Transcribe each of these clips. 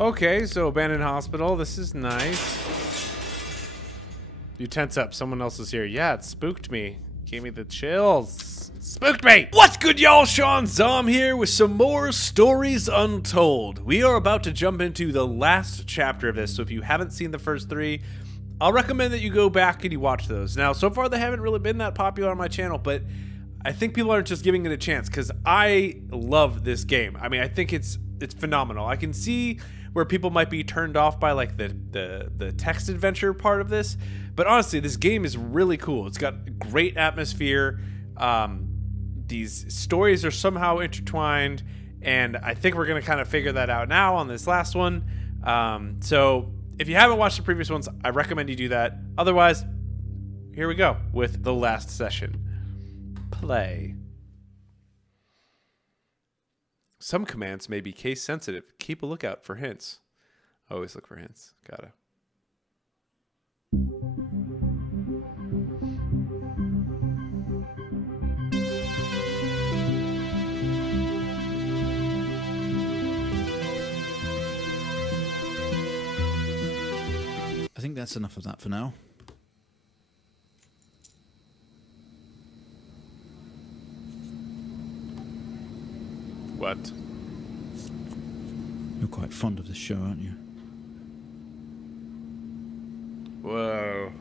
Okay, so abandoned hospital. This is nice. You tense up. Someone else is here. Yeah, it spooked me. Gave me the chills. Spooked me! What's good, y'all? Shaun here with some more Stories Untold. We are about to jump into the last chapter of this, so if you haven't seen the first 3, I'll recommend that you go back and you watch those. Now, so far they haven't really been that popular on my channel, but I think people aren't just giving it a chance because I love this game. I mean, I think it's phenomenal. I can see where people might be turned off by like the text adventure part of this, but honestly, this game is really cool. It's got great atmosphere. These stories are somehow intertwined, and I think we're gonna kind of figure that out now on this last one. So if you haven't watched the previous ones, I recommend you do that. Otherwise, here we go with the last session. Play. Some commands may be case sensitive. Keep a lookout for hints. Always look for hints. Gotta. I think that's enough of that for now. What? You're quite fond of this show, aren't you? Whoa.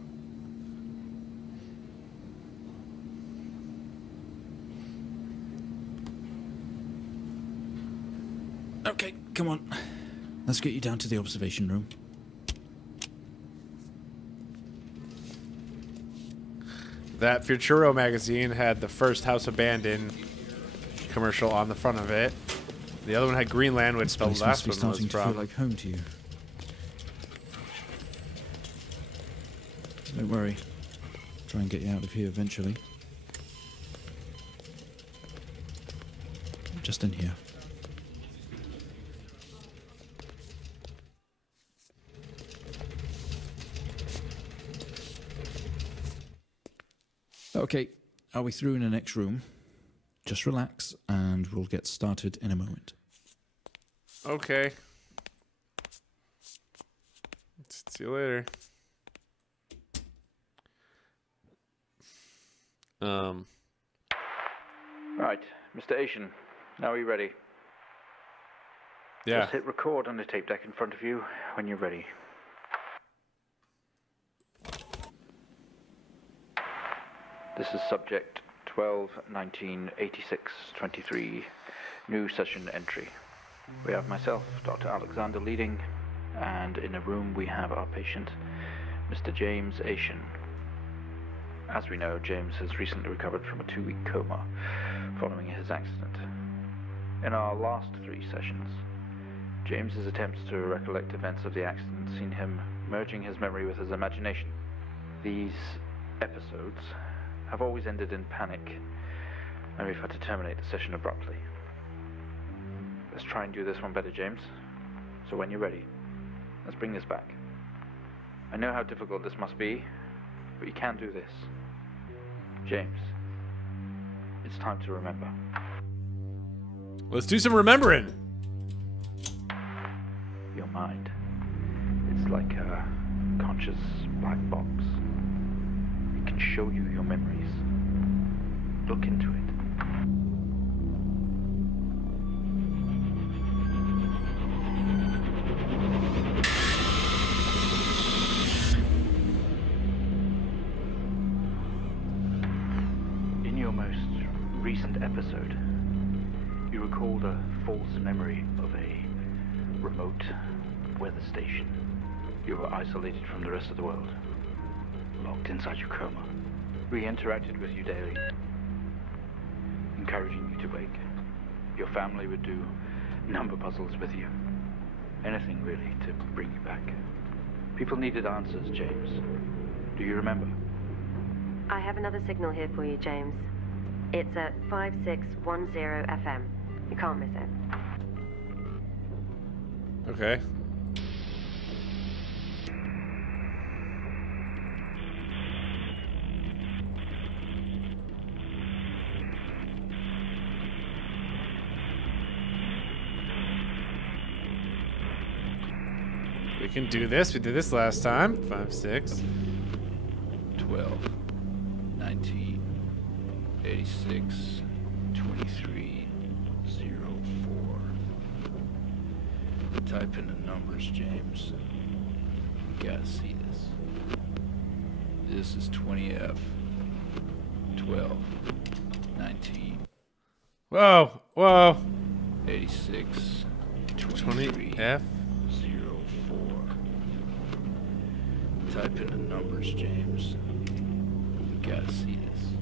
Okay, come on. Let's get you down to the observation room. That Futuro magazine had the first House Abandoned commercial on the front of it. The other one had Greenland, which the last one was starting to from. feel like home to you. Don't worry. Try and get you out of here eventually. Just in here. Okay, are we through in the next room? Just relax, and we'll get started in a moment. Okay. See you later. Right, Mr. Asian, now are you ready? Yeah. Just hit record on the tape deck in front of you when you're ready. This is subject 12-19-86-23, new session entry. We have myself, Dr. Alexander, leading, and in a room we have our patient, Mr. James Asian. As we know, James has recently recovered from a 2-week coma following his accident. In our last 3 sessions, James's attempts to recollect events of the accident seen him merging his memory with his imagination. These episodes have always ended in panic, and we've had to terminate the session abruptly. Let's try and do this one better, James. So when you're ready, let's bring this back. I know how difficult this must be, but you can do this. James, it's time to remember. Let's do some remembering. Your mind, it's like a conscious black box. It can show you your memories. Look into it. In your most recent episode, you recalled a false memory of a remote weather station. You were isolated from the rest of the world, locked inside your coma. We interacted with you daily, encouraging you to wake. Your family would do number puzzles with you. Anything, really, to bring you back. People needed answers, James. Do you remember? I have another signal here for you, James. It's at 5610 FM. You can't miss it. Okay. We can do this. We did this last time. 5, 6. 12, 19, 86, 23, 04. Type in the numbers, James. You gotta see this. This is 20F, 12, 19, Whoa, whoa. 86, 23, 20F. 04. Type in the numbers, James. You gotta see this.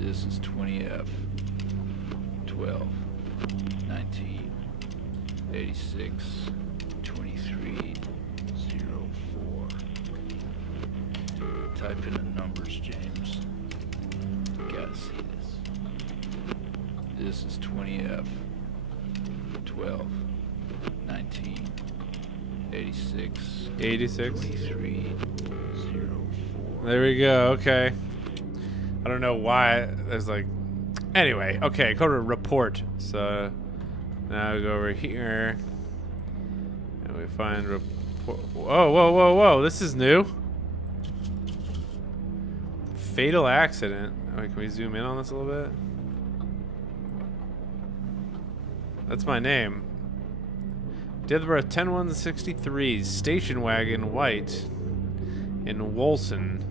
This is 20F, 12, 19, 86, 23, 04. Type in the numbers, James. You gotta see this. This is 20F, 12, 19, 86, 86. 23, 04. There we go. Okay. I don't know why there's like. Anyway, okay. Go to report. So now we go over here and we find report. Whoa, whoa, whoa, whoa! This is new. Fatal accident. Wait, can we zoom in on this a little bit? That's my name. Date of birth 10/1/63. Station wagon, white, in Wolson.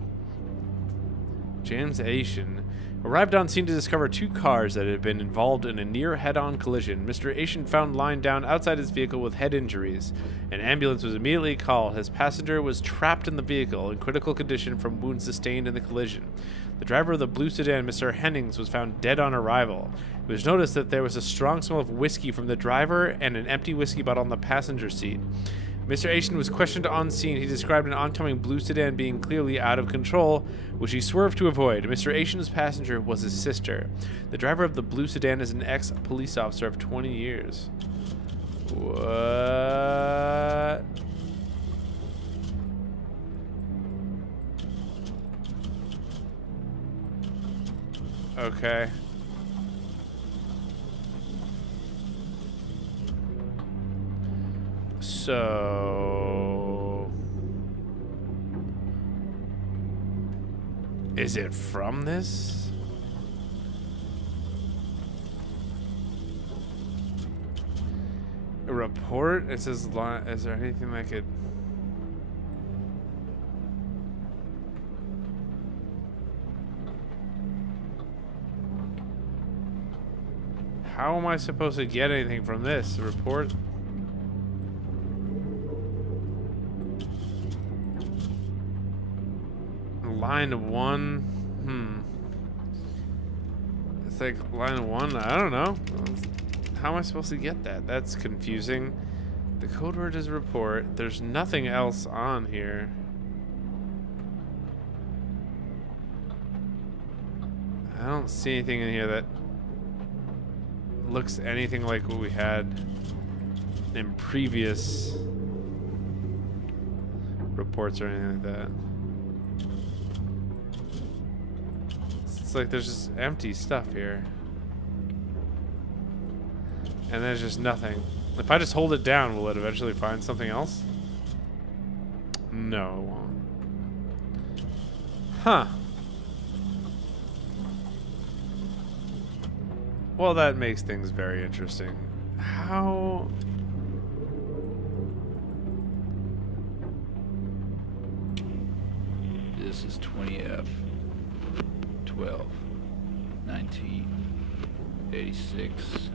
James Ashen arrived on scene to discover 2 cars that had been involved in a near head-on collision. Mr. Ashen found lying down outside his vehicle with head injuries. An ambulance was immediately called. His passenger was trapped in the vehicle in critical condition from wounds sustained in the collision. The driver of the blue sedan, Mr. Hennings, was found dead on arrival. It was noticed that there was a strong smell of whiskey from the driver and an empty whiskey bottle on the passenger seat. Mr. Ashen was questioned on scene. He described an oncoming blue sedan being clearly out of control, which he swerved to avoid. Mr. Ashen's passenger was his sister. The driver of the blue sedan is an ex-police officer of 20 years. What? Okay. So, is it from this? A report? It says, is there anything that could... How am I supposed to get anything from this report? Line 1. It's like line 1. I don't know. How am I supposed to get that? That's confusing. The code word is report. There's nothing else on here. I don't see anything in here that looks anything like what we had in previous reports or anything like that. It's like there's just empty stuff here. And there's just nothing. If I just hold it down, will it eventually find something else? No, it won't. Huh. Well, that makes things very interesting. How... This is 20F, 12, 19, 86.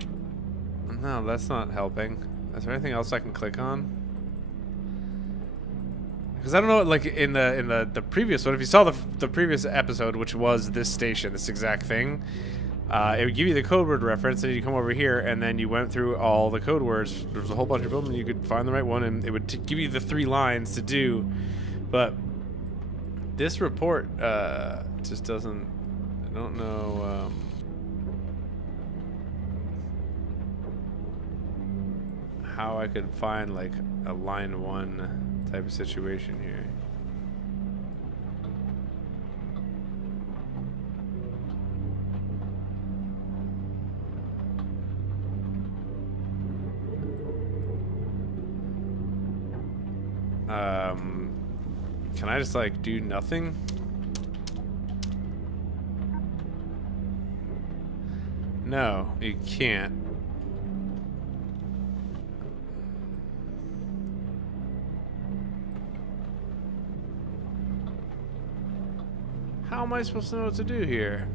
No, that's not helping. Is there anything else I can click on? Because I don't know, like in the previous one, if you saw the previous episode, which was this station, this exact thing, it would give you the code word reference, and you come over here, and then you went through all the code words. There was a whole bunch of them, and you could find the right one, and it would give you the 3 lines to do. But this report just doesn't. I don't know. How I could find like a line 1 type of situation here. Can I just like do nothing? No, you can't. How am I supposed to know what to do here?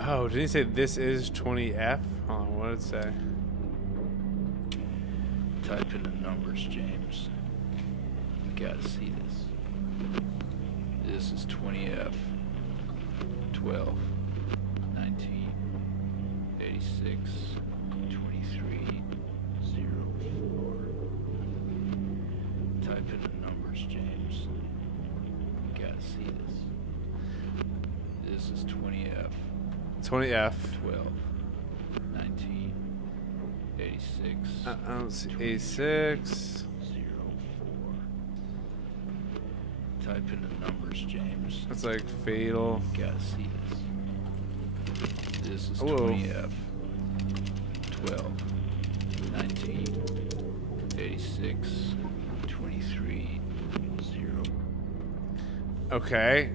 Oh, did he say this is 20F? Hold on, what did it say? Type in the numbers, James. You gotta see this. This is 20F. 12, 19, 86, 23, 04. Type in the numbers, James. You gotta see this. This is 20F. 20F. 12, 19, 86. I don't see A6. 04. Type in the numbers, James. It's like fatal. You gotta see this. This is Whoa. 20F. 12, 19, 86, 23, 0. Okay.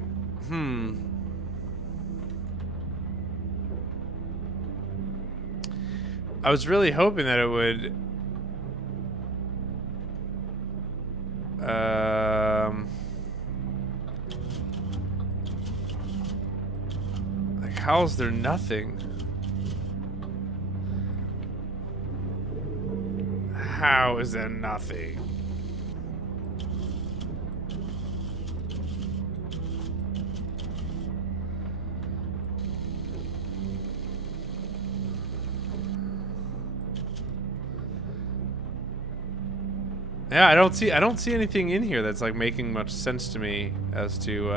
I was really hoping that it would like, how's there nothing? How is there nothing? Yeah, I don't see anything in here that's like making much sense to me as to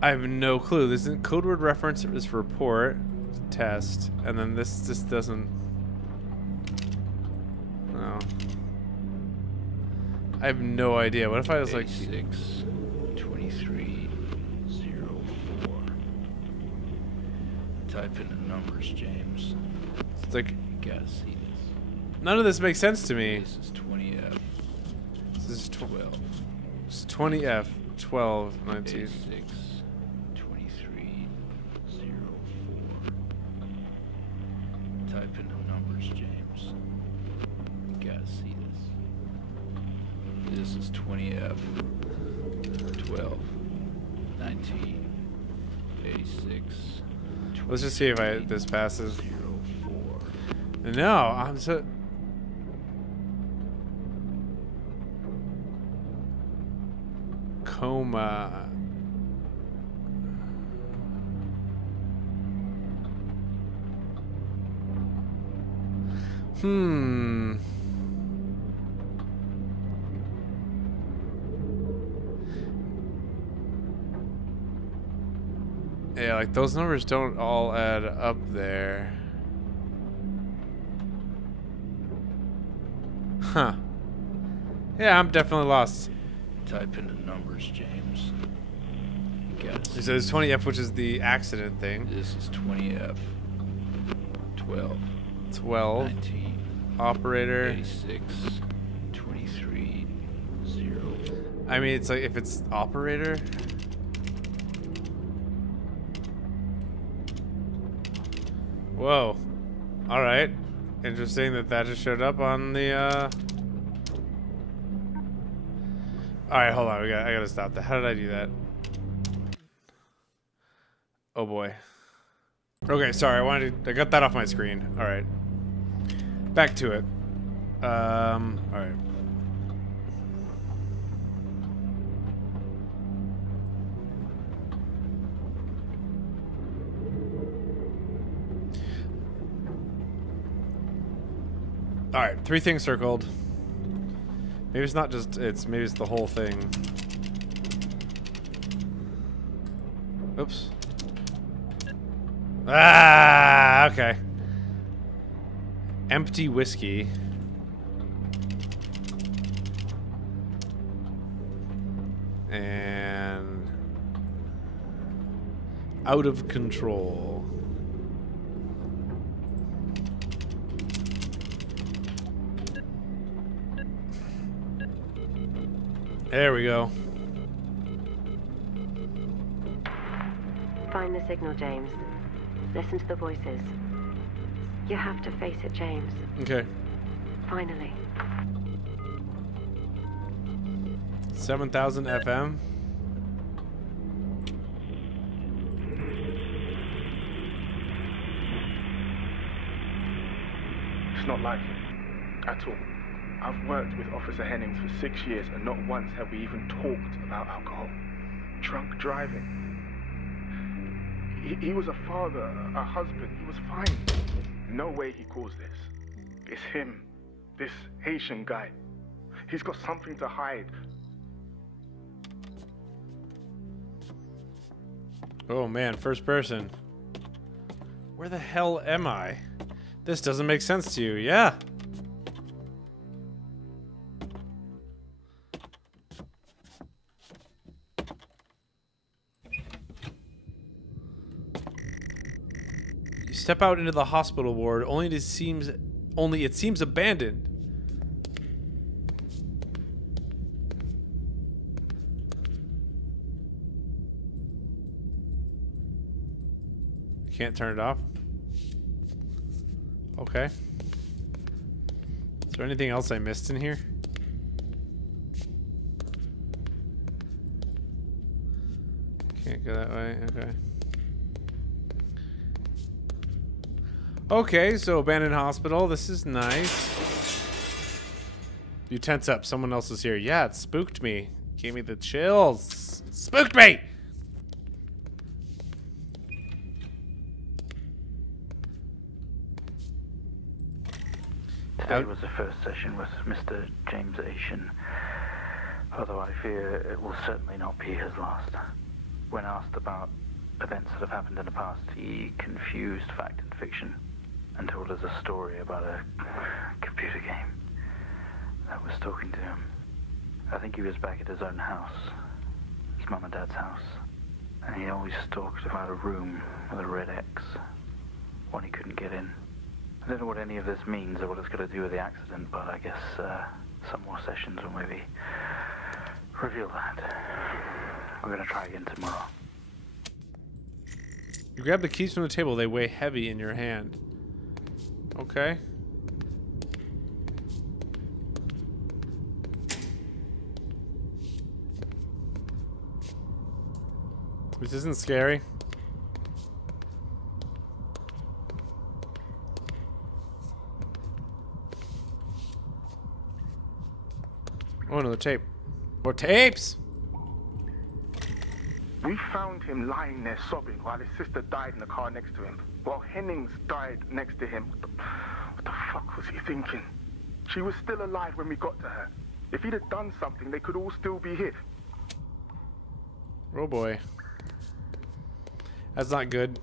I have no clue. This is code word reference is report, test, and then this just doesn't. No. I have no idea. What if I was like 86, 23, 04. Type in the numbers, James. It's like You gotta see this. none of this makes sense to me. This is 20F. This is 12. it's 20F 12 19. 86, 23, 04. Type in the numbers, James. You gotta see this. This is 20F. 12, 19, 86. Let's just see if this passes. 04. No, I'm so. Coma. Yeah, like those numbers don't all add up there. Huh. Yeah, I'm definitely lost. Type in the numbers, James. You gotta see. So there's 20F, which is the accident thing. This is 20F. 12, 12. 19, Operator. 86, 23, 0. I mean, it's like if it's operator. Whoa. All right. Interesting that just showed up on the. All right, hold on. I gotta stop that. How did I do that? Oh boy. Okay, sorry. I got that off my screen. All right. Back to it. All right. Alright, 3 things circled. Maybe it's not just maybe it's the whole thing. Oops. Ah, okay. Empty whiskey. And out of control. There we go. Find the signal, James. Listen to the voices. You have to face it, James. Okay. Finally. 7,000 FM. It's not like him at all. I've worked with Officer Hennings for 6 years, and not once have we even talked about alcohol. Drunk driving. He was a father, a husband. He was fine. No way he caused this. It's him, this Haitian guy. He's got something to hide. Oh man, first person. Where the hell am I? This doesn't make sense to you, yeah. You step out into the hospital ward, only it seems abandoned. Can't turn it off. Okay. Is there anything else I missed in here? Can't go that way. Okay. Okay, so abandoned hospital. This is nice. You tense up. Someone else is here. Yeah, it spooked me. Gave me the chills. Spooked me! Today was the first session with Mr. James Shaun, although I fear it will certainly not be his last. When asked about events that have happened in the past, he confused fact and fiction and told us a story about a computer game that was talking to him. I think he was back at his own house, his mum and dad's house, and he always talked about a room with a red X, one he couldn't get in. I don't know what any of this means or what it's got to do with the accident, but I guess some more sessions will maybe reveal that. We're going to try again tomorrow. You grab the keys from the table. They weigh heavy in your hand. Okay. This isn't scary. Oh, another tape. More tapes! We found him lying there sobbing while his sister died in the car next to him, while Hennings died next to him. What the fuck was he thinking? She was still alive when we got to her. If he'd have done something, they could all still be here. Oh boy. That's not good.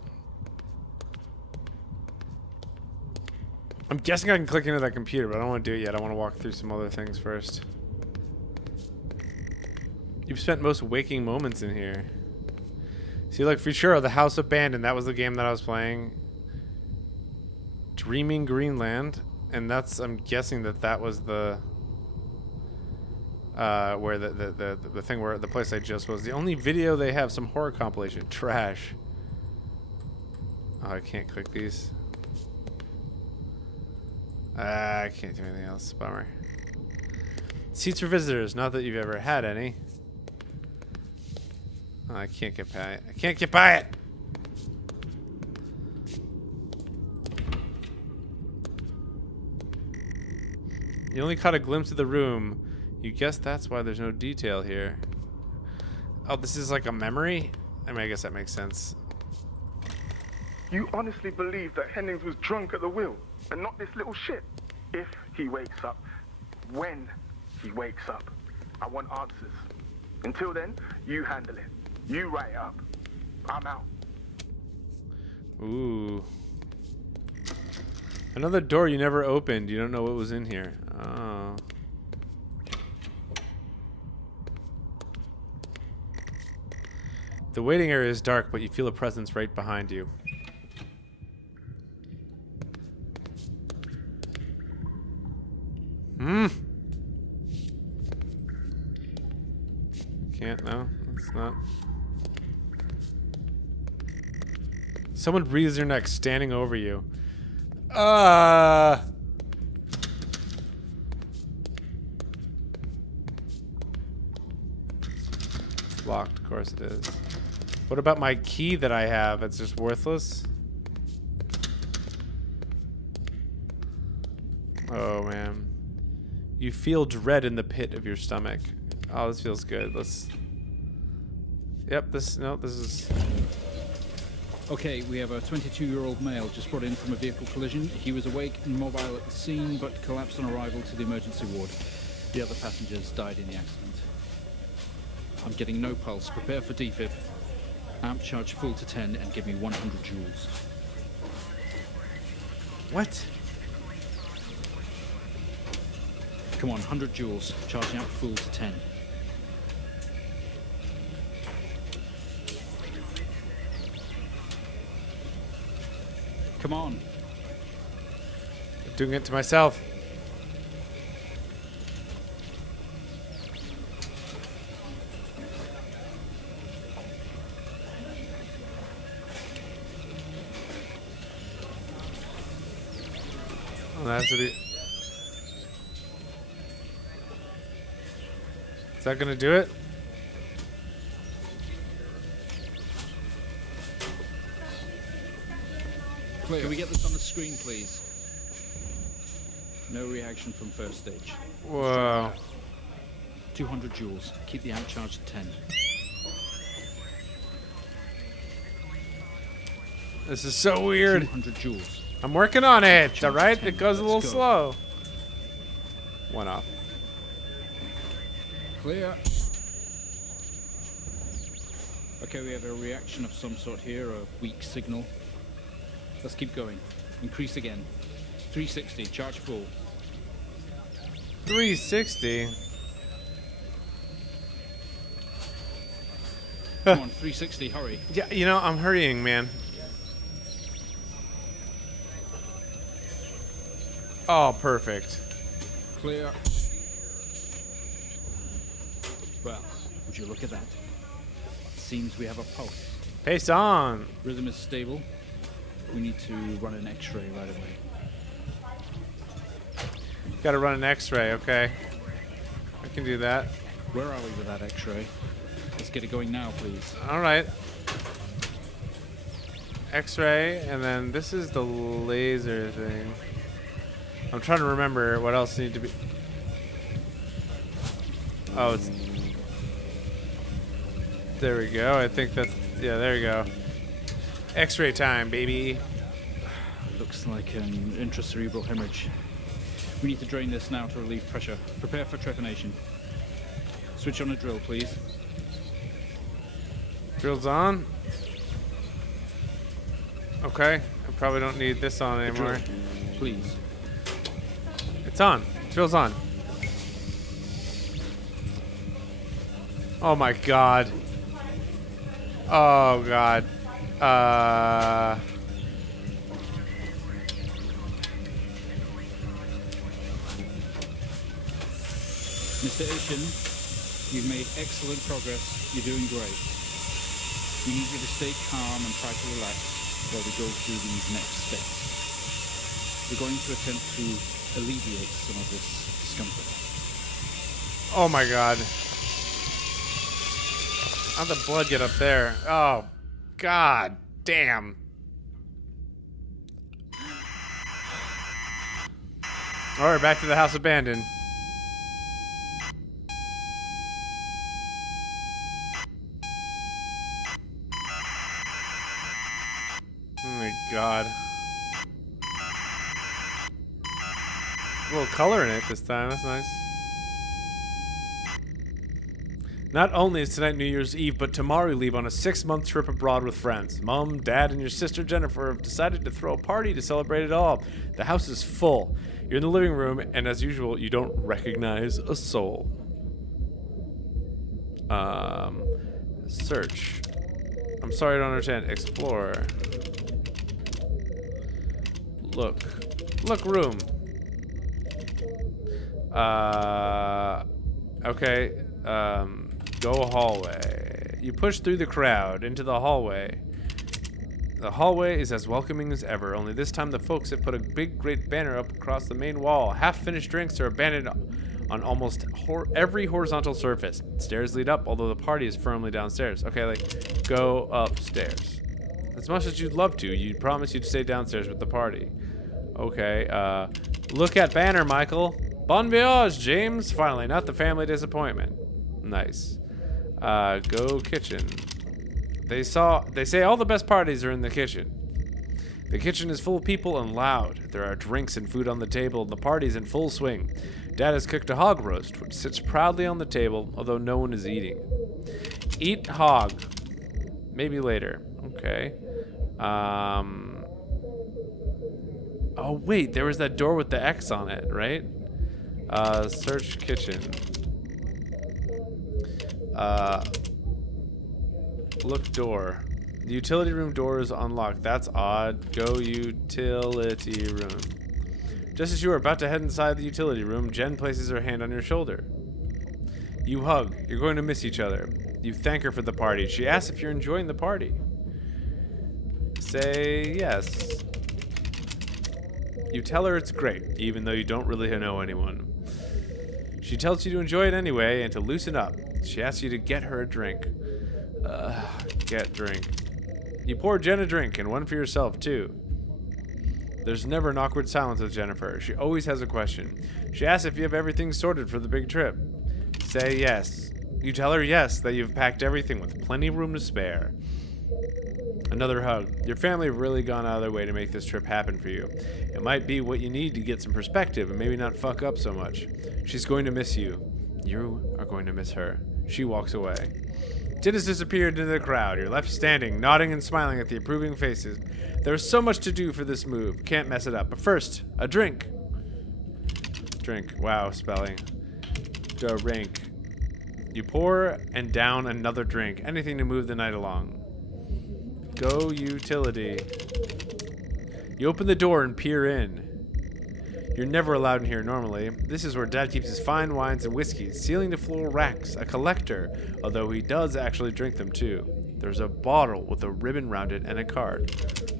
I'm guessing I can click into that computer, but I don't want to do it yet. I want to walk through some other things first. You've spent most waking moments in here. See, look, Futura, the house abandoned. That was the game that I was playing. Dreaming Greenland, and that's, I'm guessing that was the where the thing where the place I just was. The only video they have, some horror compilation. Trash. Oh, I can't click these. I can't do anything else. Bummer. Seats for visitors. Not that you've ever had any. Oh, I can't get by it. I can't get by it! You only caught a glimpse of the room. You guess that's why there's no detail here. Oh, this is like a memory? I mean, I guess that makes sense. You honestly believe that Hennings was drunk at the wheel and not this little shit? If he wakes up, when he wakes up, I want answers. Until then, you handle it. You write it up. I'm out. Ooh. Another door you never opened. You don't know what was in here. Oh. The waiting area is dark, but you feel a presence right behind you. Can't, no. It's not. Someone breathes your neck, standing over you. It's locked, of course it is. What about my key that I have? It's just worthless? Oh, man. You feel dread in the pit of your stomach. Oh, this feels good. Let's... Yep, this is... Okay, we have a 22-year-old male just brought in from a vehicle collision. He was awake and mobile at the scene, but collapsed on arrival to the emergency ward. The other passengers died in the accident. I'm getting no pulse. Prepare for defib. Amp charge full to 10 and give me 100 joules. What? Come on, 100 joules. Charge amp full to 10. Come on. I'm doing it to myself. Oh, that has to be... Is that gonna do it? Clear. Can we get this on the screen, please? No reaction from first stage. Whoa. 200 joules. Keep the amp charge at 10. This is so weird. 200 joules. I'm working on it, Charge alright? 10. It goes a Let's little go. slow. One off. Clear. Okay, we have a reaction of some sort here, a weak signal. Let's keep going. Increase again. 360, charge full. 360? Come on, 360, hurry. Yeah, you know, I'm hurrying, man. Oh, perfect. Clear. Well, would you look at that? Seems we have a pulse. Pace on. Rhythm is stable. We need to run an x-ray right away. Gotta run an x-ray, okay. I can do that. Where are we with that x-ray? Let's get it going now, please. Alright. X-ray, and then this is the laser thing. I'm trying to remember what else needs to be... Oh, it's... There we go. I think that's... Yeah, there we go. X-ray time, baby. Looks like an intracerebral hemorrhage. We need to drain this now to relieve pressure. Prepare for trepanation. Switch on a drill, please. Drill's on. Okay. I probably don't need this on anymore. Drill, please. It's on. Drill's on. Oh my god. Oh god. Mr. Ocean, you've made excellent progress. You're doing great. We need you to stay calm and try to relax while we go through these next steps. We're going to attempt to alleviate some of this discomfort. Oh my god. How'd the blood get up there? Oh, god damn. Alright, back to the house abandoned. Oh my god. A little color in it this time. That's nice. Not only is tonight New Year's Eve, but tomorrow you leave on a 6-month trip abroad with friends. Mom, Dad, and your sister Jennifer have decided to throw a party to celebrate it all. The house is full. You're in the living room, and as usual, you don't recognize a soul. Search. I'm sorry, I don't understand. Explore. Look. Look room. Okay. Go hallway. You push through the crowd into the hallway. The hallway is as welcoming as ever, only this time the folks have put a big, great banner up across the main wall. Half-finished drinks are abandoned on almost every horizontal surface. Stairs lead up, although the party is firmly downstairs. Okay, like, go upstairs. As much as you'd love to, you'd promise you'd stay downstairs with the party. Okay, look at banner, Michael. Bon voyage, James. Finally, not the family disappointment. Nice. Go kitchen. They say all the best parties are in the kitchen. The kitchen is full of people and loud. There are drinks and food on the table, and the party's in full swing. Dad has cooked a hog roast, which sits proudly on the table, although no one is eating. Eat hog. Maybe later. Okay. Oh, wait, there was that door with the X on it, right? Search kitchen. Look door. The utility room door is unlocked. That's odd. Go utility room. Just as you are about to head inside the utility room, Jen places her hand on your shoulder. You hug. You're going to miss each other. You thank her for the party. She asks if you're enjoying the party. Say yes. You tell her it's great, even though you don't really know anyone. She tells you to enjoy it anyway and to loosen up. She asks you to get her a drink. Get drink. You pour Jen a drink and one for yourself, too. There's never an awkward silence with Jennifer. She always has a question. She asks if you have everything sorted for the big trip. Say yes. You tell her yes, that you've packed everything with plenty of room to spare. Another hug. Your family have really gone out of their way to make this trip happen for you. It might be what you need to get some perspective and maybe not fuck up so much. She's going to miss you. You are going to miss her. She walks away. Jen has disappeared into the crowd. You're left standing, nodding and smiling at the approving faces. There's so much to do for this move. Can't mess it up. But first, a drink. Drink. Wow, spelling. Drink. You pour and down another drink. Anything to move the night along. Go utility. You open the door and peer in. You're never allowed in here normally. This is where Dad keeps his fine wines and whiskeys, ceiling-to-floor racks, a collector, although he does actually drink them too. There's a bottle with a ribbon around it and a card.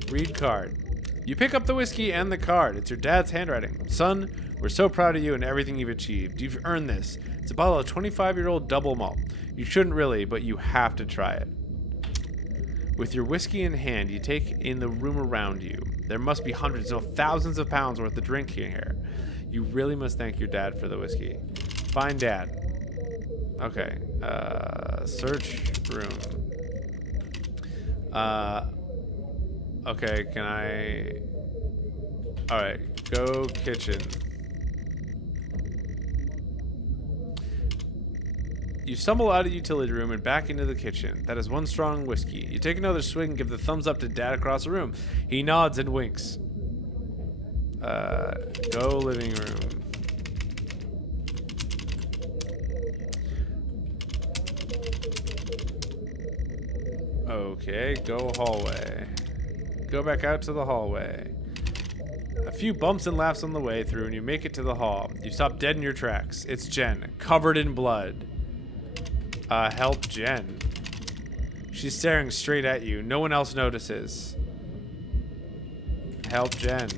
Read card. You pick up the whiskey and the card. It's your dad's handwriting. Son, we're so proud of you and everything you've achieved. You've earned this. It's a bottle of 25-year-old double malt. You shouldn't really, but you have to try it. With your whiskey in hand, you take in the room around you. There must be hundreds, no thousands of pounds worth of drinking here. You really must thank your dad for the whiskey. Find Dad. Okay. Search room. Okay, can I... Alright, go kitchen. You stumble out of the utility room and back into the kitchen. That is one strong whiskey. You take another swig and give the thumbs up to Dad across the room. He nods and winks. Go living room. Okay, go hallway. Go back out to the hallway. A few bumps and laughs on the way through and you make it to the hall. You stop dead in your tracks. It's Jen, covered in blood. Help Jen. She's staring straight at you. No one else notices. Help Jen.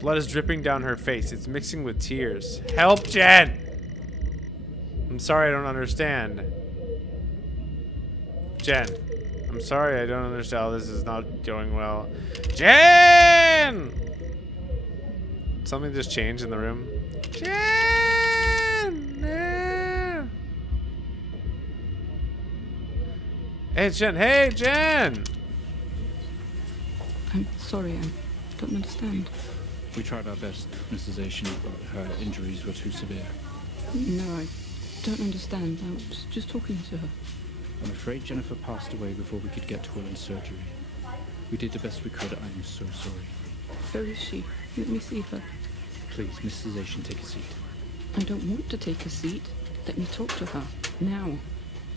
Blood is dripping down her face. It's mixing with tears. Help Jen! I'm sorry, I don't understand. Jen. I'm sorry, I don't understand. Oh, this is not going well. Jen! Something just changed in the room. Jen! Hey, Jen. Hey, Jen! I'm sorry, I don't understand. We tried our best, Mrs. Asian, but her injuries were too severe. No, I don't understand. I was just talking to her. I'm afraid Jennifer passed away before we could get to her in surgery. We did the best we could. I'm so sorry. Where is she? Let me see her. Please, Mrs. Asian, take a seat. I don't want to take a seat. Let me talk to her. Now.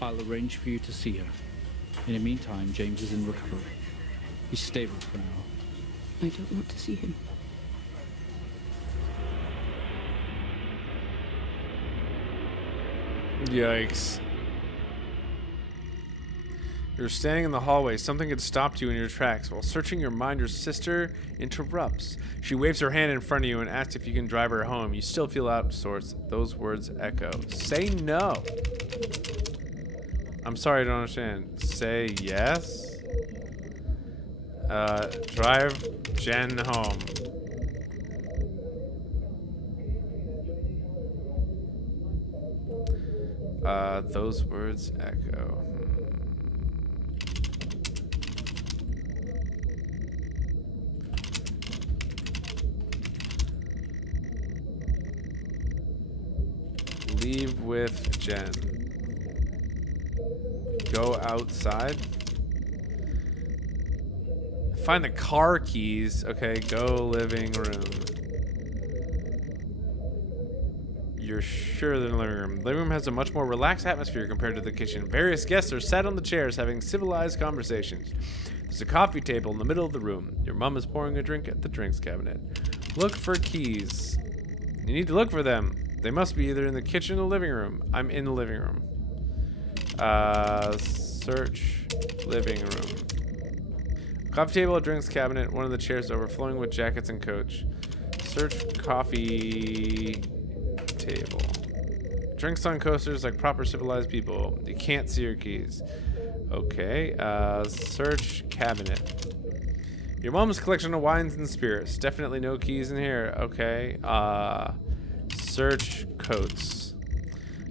I'll arrange for you to see her. In the meantime, James is in recovery. He's stable for now. I don't want to see him. Yikes. You're standing in the hallway. Something had stopped you in your tracks. While searching your mind, your sister interrupts. She waves her hand in front of you and asks if you can drive her home. You still feel out of sorts. Those words echo. Say no. I'm sorry, I don't understand. Say yes. Drive Jen home. Those words echo. Leave with Jen. Go outside. Find the car keys. Okay, go living room. You're sure they're in the living room. The living room has a much more relaxed atmosphere compared to the kitchen. Various guests are sat on the chairs having civilized conversations. There's a coffee table in the middle of the room. Your mom is pouring a drink at the drinks cabinet. Look for keys. You need to look for them. They must be either in the kitchen or the living room. I'm in the living room. Search living room. Coffee table, a drinks cabinet, one of the chairs overflowing with jackets and coach. Search coffee table. Drinks on coasters like proper civilized people. You can't see your keys. Okay. Search cabinet. Your mom's collection of wines and spirits. Definitely no keys in here. Okay. Search coats.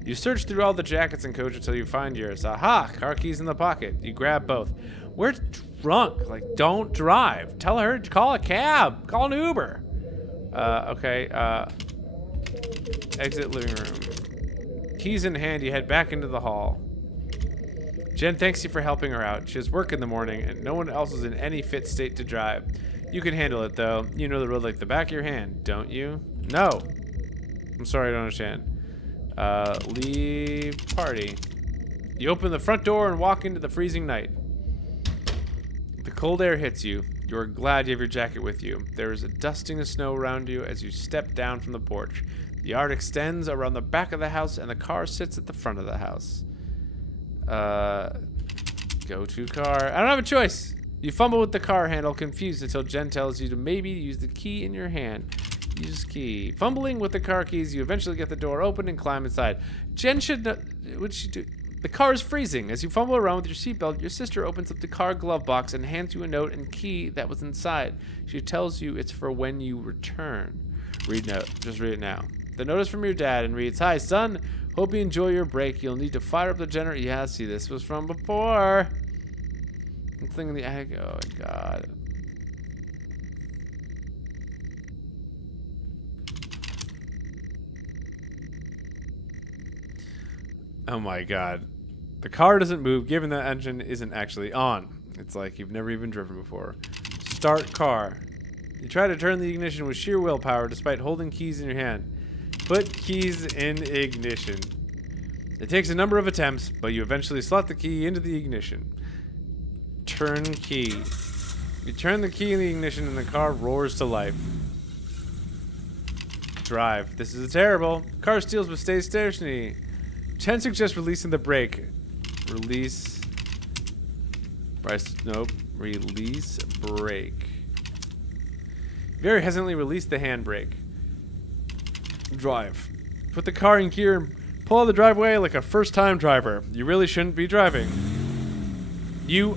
You search through all the jackets and coats until you find yours. Aha! Car keys in the pocket. You grab both. We're drunk. Like, don't drive. Tell her to call a cab. Call an Uber. Okay. Exit living room. Keys in hand, you head back into the hall. Jen thanks you for helping her out. She has work in the morning, and no one else is in any fit state to drive. You can handle it, though. You know the road like the back of your hand, don't you? No. I'm sorry, I don't understand. Leave party. You open the front door and walk into the freezing night. The cold air hits you. You are glad you have your jacket with you. There is a dusting of snow around you as you step down from the porch. The yard extends around the back of the house, and the car sits at the front of the house. Go to car. I don't have a choice. You fumble with the car handle, confused until Jen tells you to maybe use the key in your hand. Use key. Fumbling with the car keys, you eventually get the door open and climb inside. Jen should know. What'd she do? The car is freezing. As you fumble around with your seatbelt, your sister opens up the car glove box and hands you a note and key that was inside. She tells you it's for when you return. Read note. Just read it now. The note is from your dad and reads, "Hi, son. Hope you enjoy your break. You'll need to fire up the generator." Yeah, see, this was from before. Thing in the egg. Oh, my God. Oh my God. The car doesn't move given the engine isn't actually on. It's like you've never even driven before. Start car. You try to turn the ignition with sheer willpower despite holding keys in your hand. Put keys in ignition. It takes a number of attempts, but you eventually slot the key into the ignition. Turn key. You turn the key in the ignition and the car roars to life. Drive. This is terrible. Car steals but stays stationary. Chen suggests releasing the brake. Release. Nope. Release brake. Very hesitantly release the handbrake. Drive. Put the car in gear and pull out the driveway like a first-time driver. You really shouldn't be driving.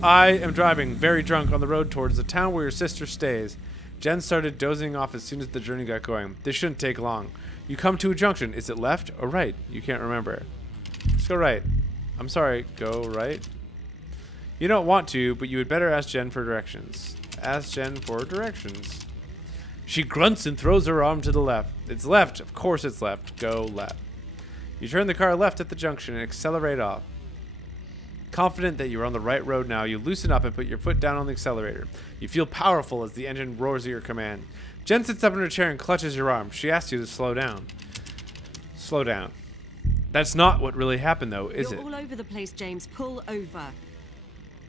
I am driving, very drunk, on the road towards the town where your sister stays. Jen started dozing off as soon as the journey got going. This shouldn't take long. You come to a junction. Is it left or right? You can't remember. Let's go right. I'm sorry. Go right. You don't want to, but you would better ask Jen for directions. Ask Jen for directions. She grunts and throws her arm to the left. It's left. Of course it's left. Go left. You turn the car left at the junction and accelerate off. Confident that you're on the right road now, you loosen up and put your foot down on the accelerator. You feel powerful as the engine roars at your command. Jen sits up in her chair and clutches your arm. She asks you to slow down. Slow down. That's not what really happened, though, is it? You're all over the place, James. Pull over.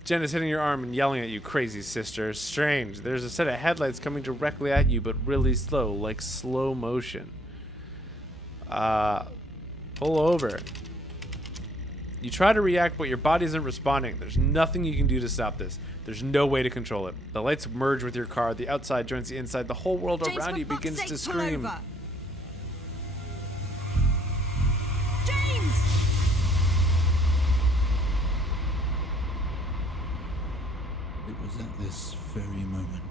Jen is hitting your arm and yelling at you, crazy sister. Strange. There's a set of headlights coming directly at you, but really slow, like slow motion. Pull over. You try to react, but your body isn't responding. There's nothing you can do to stop this. There's no way to control it. The lights merge with your car. The outside joins the inside. The whole world James, around you for fuck's begins sake, to pull scream. over. James! It was at this very moment,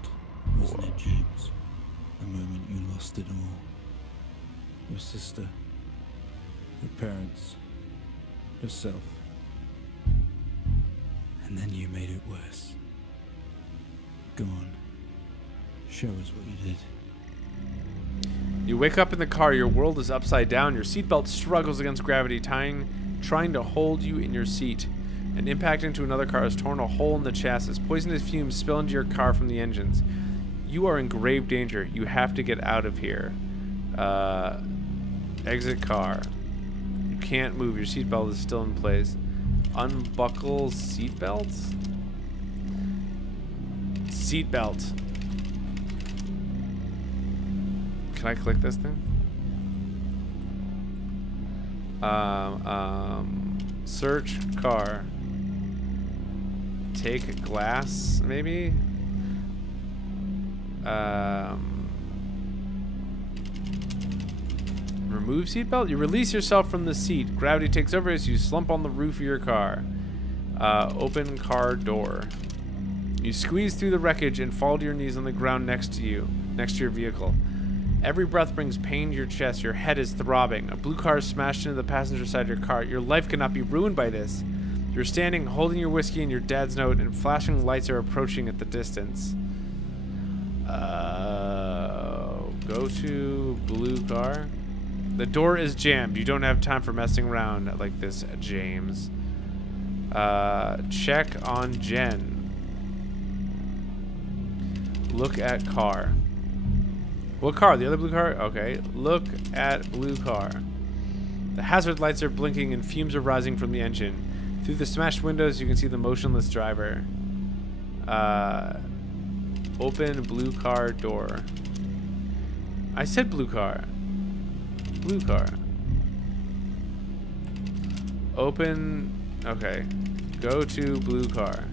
wasn't it, James? The moment you lost it all. Your sister, your parents, yourself. And then you made it worse. Go on. Show us what you did. You wake up in the car. Your world is upside down. Your seatbelt struggles against gravity, trying to hold you in your seat. An impact into another car has torn a hole in the chassis. Poisonous fumes spill into your car from the engines. You are in grave danger. You have to get out of here. Exit car. You can't move. Your seatbelt is still in place. Unbuckle seatbelts? Seatbelt. Can I click this thing? Search car. Take glass, maybe? Remove seatbelt? You release yourself from the seat. Gravity takes over as you slump on the roof of your car. Open car door. You squeeze through the wreckage and fall to your knees on the ground next to your vehicle. Every breath brings pain to your chest. Your head is throbbing. A blue car is smashed into the passenger side of your car. Your life cannot be ruined by this. You're standing, holding your whiskey and your dad's note, and flashing lights are approaching at the distance. Go to blue car. The door is jammed. You don't have time for messing around like this, James. Check on Jen. Look at car. What car? The other blue car? Okay. Look at blue car. The hazard lights are blinking and fumes are rising from the engine. Through the smashed windows, you can see the motionless driver. Open blue car door. I said blue car. Blue car. Open. Okay. Go to blue car.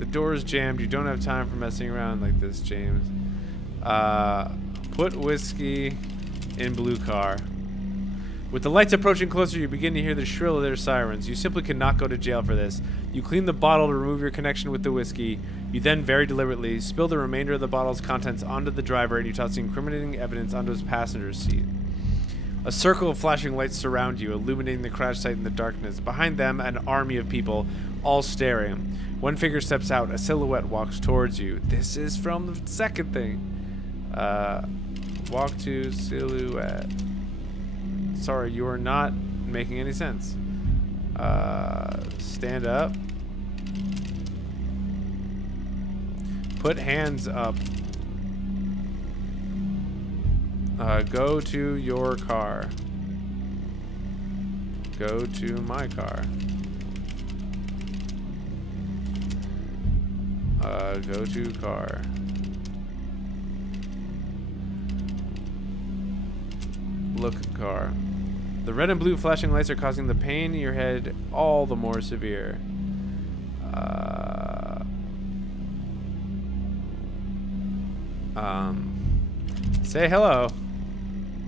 The door is jammed. You don't have time for messing around like this, James. Put whiskey in blue car. With the lights approaching closer, you begin to hear the shrill of their sirens. You simply cannot go to jail for this. You clean the bottle to remove your connection with the whiskey. You then, very deliberately, spill the remainder of the bottle's contents onto the driver, and you toss the incriminating evidence onto his passenger seat. A circle of flashing lights surround you, illuminating the crash site in the darkness. Behind them, an army of people, all staring. One figure steps out. A silhouette walks towards you. This is from the second thing. Walk to silhouette. Sorry, you are not making any sense. Stand up. Put hands up. Go to your car. Go to my car. Go to car. Look at car. The red and blue flashing lights are causing the pain in your head all the more severe. Say hello.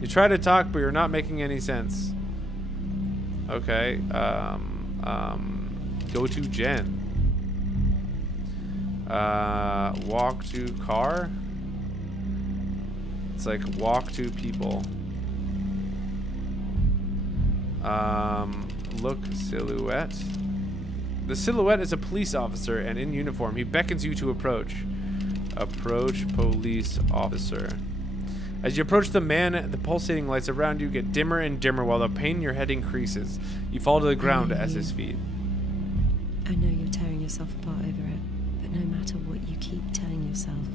You try to talk, but you're not making any sense. Okay. Go to Jen. Walk to car. It's like walk to people. Look silhouette. The silhouette is a police officer and in uniform. He beckons you to approach. Approach police officer. As you approach the man, the pulsating lights around you get dimmer and dimmer while the pain in your head increases. You fall to the ground at his feet. I know you're tearing yourself apart over it, but no matter what you keep telling yourself,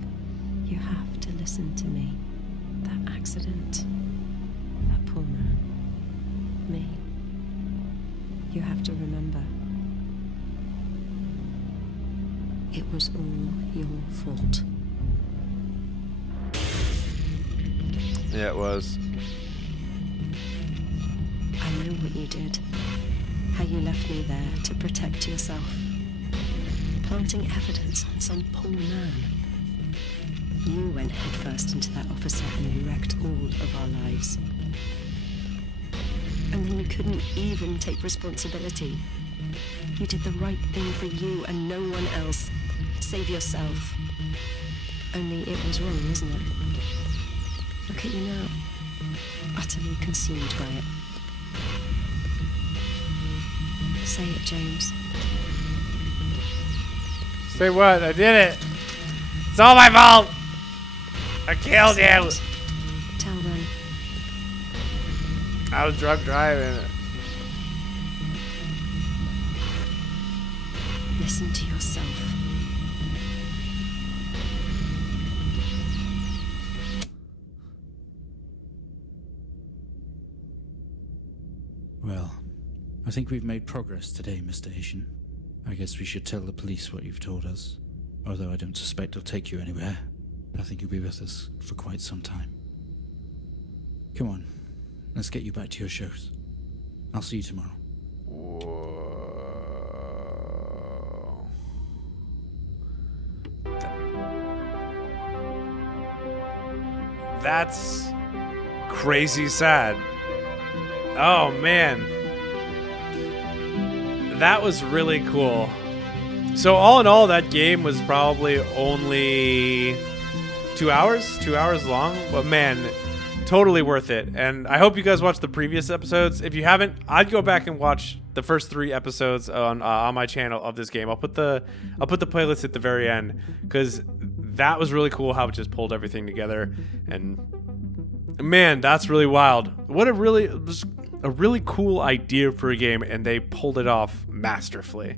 you have to listen to me. That accident, that poor man, me. You have to remember. It was all your fault. Yeah, it was. I know what you did. How you left me there to protect yourself. Planting evidence on some poor man. You went headfirst into that officer and you wrecked all of our lives. And then you couldn't even take responsibility. You did the right thing for you and no one else. Save yourself. Only it was wrong, wasn't it? Look at you now. Utterly consumed by it. Say it, James. Say what? I did it. It's all my fault. I killed you. Tell them. I was drunk driving. Listen to yourself. Well, I think we've made progress today, Mr. Haitian. I guess we should tell the police what you've told us. Although I don't suspect it'll take you anywhere. I think you'll be with us for quite some time. Come on, let's get you back to your shows. I'll see you tomorrow. Whoa. That's crazy sad. Oh man. That was really cool. So all in all, that game was probably only 2 hours? 2 hours long? But man, totally worth it. And I hope you guys watched the previous episodes. If you haven't, I'd go back and watch the first 3 episodes on my channel of this game. I'll put the playlist at the very end because that was really cool how it just pulled everything together. And man, that's really wild. What a really cool idea for a game, and they pulled it off masterfully.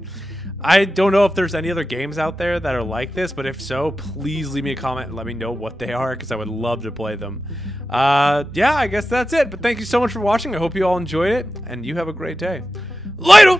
I don't know if there's any other games out there that are like this, but if so, please leave me a comment and let me know what they are, because I would love to play them. Yeah, I guess that's it, but thank you so much for watching. I hope you all enjoyed it, and you have a great day. Later!